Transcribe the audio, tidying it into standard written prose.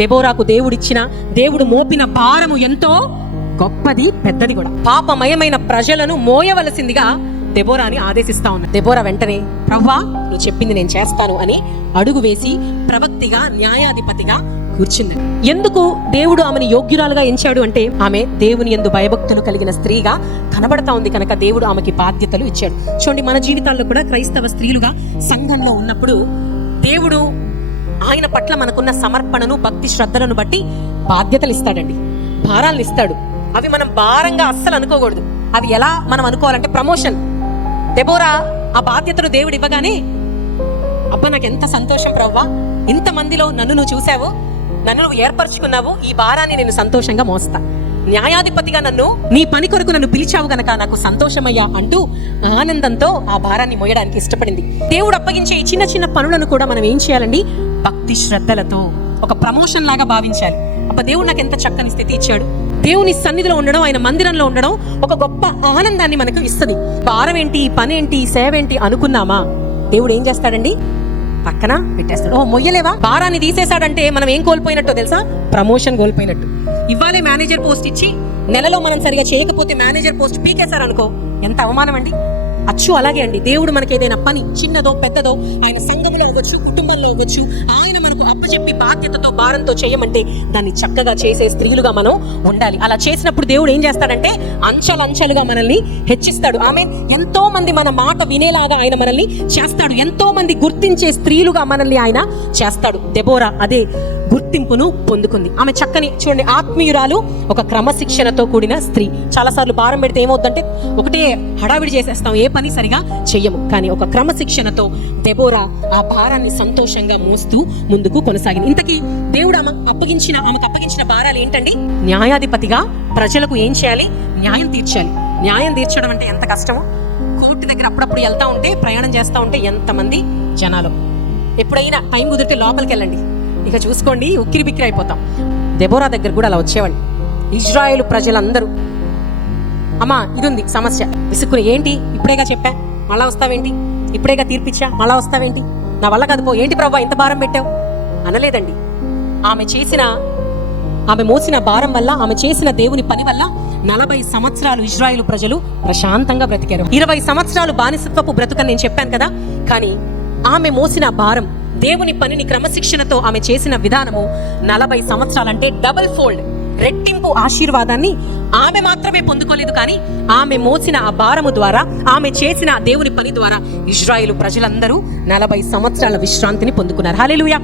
దెబోరాకు దేవుడు మోపిన భారము ఎంతో గొప్పది, పెద్దది కూడా. పాపమయమైన ప్రజలను మోయవలసిందిగా దెబోరాని ఆదేశిస్తా ఉన్నా. దెబోరా వెంటనే, ప్రవ్వా నువ్వు చెప్పింది నేను చేస్తాను అని అడుగు వేసి ప్రవక్తిగా, న్యాయాధిపతిగా కూర్చుంది. ఎందుకు దేవుడు ఆమెను యోగ్యురాలుగా ఎంచాడు అంటే, ఆమె దేవుని యందు భయభక్తులు కలిగిన స్త్రీగా కనబడతా ఉంది కనుక దేవుడు ఆమెకి బాధ్యతలు ఇచ్చాడు. చూడండి, మన జీవితాల్లో కూడా క్రైస్తవ స్త్రీలుగా సంఘంలో ఉన్నప్పుడు దేవుడు ఆయన పట్ల మనకున్న సమర్పణను, భక్తి శ్రద్ధలను బట్టి బాధ్యతలు ఇస్తాడండి, భారాలను ఇస్తాడు. అవి మనం భారంగా అస్సలు అనుకోకూడదు. అవి ఎలా మనం అనుకోవాలంటే, ప్రమోషన్. దెబోరా ఆ బాధ్యతను దేవుడు ఇవ్వగానే, అబ్బా నాకు ఎంత సంతోషం ప్రవ్వా, ఇంతమందిలో నన్ను నువ్వు చూసావు, నన్ను నువ్వు ఏర్పరచుకున్నావు, ఈ భారాన్ని నేను సంతోషంగా మోస్తా, న్యాయాధిపతిగా నన్ను నీ పని కొరకు నన్ను పిలిచావు గనక నాకు సంతోషమయ్యా అంటూ ఆనందంతో ఆ భారాన్ని మోయడానికి ఇష్టపడింది. దేవుడు అప్పగించే ఈ చిన్న చిన్న పనులను కూడా మనం ఏం చేయాలండి, భక్తి శ్రద్ధలతో ఒక ప్రమోషన్ లాగా భావించాలి. అబ్బా దేవుడు నాకు ఎంత చక్కని స్థితి ఇచ్చాడు. దేవుని సన్నిధిలో ఉండడం, ఆయన మందిరంలో ఉండడం ఒక గొప్ప ఆనందాన్ని మనకు ఇస్తుంది. భారం ఏంటి, పని ఏంటి, సేవ ఏంటి అనుకున్నామా, దేవుడు ఏం చేస్తాడండి, పక్కన పెట్టేస్తాడు. ఓ మొయ్యలేవా, భారాన్ని తీసేశాడంటే మనం ఏం కోల్పోయినట్టో తెలుసా, ప్రమోషన్ కోల్పోయినట్టు. ఇవ్వాలే మేనేజర్ పోస్ట్ ఇచ్చి నెలలో మనం సరిగా చేయకపోతే మేనేజర్ పోస్ట్ పీకేశారనుకో, ఎంత అవమానం అండి. అచ్చు అలాగే అండి, దేవుడు మనకి ఏదైనా పని చిన్నదో పెద్దదో, ఆయన సంఘములో అవ్వచ్చు, కుటుంబంలో అవ్వచ్చు, ఆయన మనకు అప్పచెప్పి బాధ్యతతో, భారంతో చేయమంటే దాన్ని చక్కగా చేసే స్త్రీలుగా మనం ఉండాలి. అలా చేసినప్పుడు దేవుడు ఏం చేస్తాడంటే అంచెలంచెలుగా మనల్ని హెచ్చిస్తాడు. ఆమె ఎంతో మంది మన మాట వినేలాగా ఆయన మనల్ని చేస్తాడు. ఎంతో మంది గుర్తించే స్త్రీలుగా మనల్ని ఆయన చేస్తాడు. దెబోరా అదే గుర్తింపును పొందుకుంది. ఆమె చక్కని, చూడండి, ఆత్మీయురాలు, ఒక క్రమశిక్షణతో కూడిన స్త్రీ. చాలాసార్లు భారం పెడితే ఏమవుతుందంటే ఒకటే హడావిడి చేసేస్తాం, ఏ పని సరిగా చెయ్యము. కానీ ఒక క్రమశిక్షణతో దెబోరా ఆ భారాన్ని సంతోషంగా మోస్తూ ముందుకు కొనసాగింది. ఇంతకీ దేవుడు ఆమెకు అప్పగించిన భారాలు ఏంటండి, న్యాయాధిపతిగా ప్రజలకు ఏం చేయాలి, న్యాయం తీర్చాలి. న్యాయం తీర్చడం అంటే ఎంత కష్టమో. కోర్టు దగ్గర అప్పుడప్పుడు వెళ్తా ఉంటే, ప్రయాణం చేస్తూ ఉంటే ఎంతమంది జనాలు. ఎప్పుడైనా టైం కుదిరితే లోపలికి వెళ్ళండి, ఇక చూసుకోండి ఉక్కిరి బిక్కిరి అయిపోతాం. దెబోరా దగ్గర కూడా అలా వచ్చేవాళ్ళు ఇజ్రాయేలు ప్రజలందరూ. అమ్మా ఇది ఉంది సమస్య, విసుక్కుని, ఏంటి ఇప్పుడేగా చెప్పా, మళ్ళా వస్తావేంటి, ఇప్పుడేగా తీర్పిచ్చా, మళ్ళా వస్తావేంటి, నా వల్ల కాదు పో, ఏంటి ప్రభా ఇంత భారం పెట్టావు అనలేదండి. ఆమె మోసిన భారం వల్ల, ఆమె చేసిన దేవుని పని వల్ల 40 సంవత్సరాలు ఇజ్రాయేలు ప్రజలు ప్రశాంతంగా బ్రతికారు. 20 సంవత్సరాలు బానిసత్వపు బ్రతుకని నేను చెప్పాను కదా. కానీ ఆమె మోసిన భారం, దేవుని పనిని క్రమశిక్షణతో ఆమె చేసిన విధానము 40 సంవత్సరాలంటే డబుల్ ఫోల్డ్, రెట్టింపు ఆశీర్వాదాన్ని ఆమె మాత్రమే పొందుకోలేదు, కానీ ఆమె మోసిన ఆ భారము ద్వారా, ఆమె చేసిన దేవుని పని ద్వారా ఇజ్రాయేలు ప్రజలందరూ 40 సంవత్సరాల విశ్రాంతిని పొందుకున్నారు. హల్లెలూయా.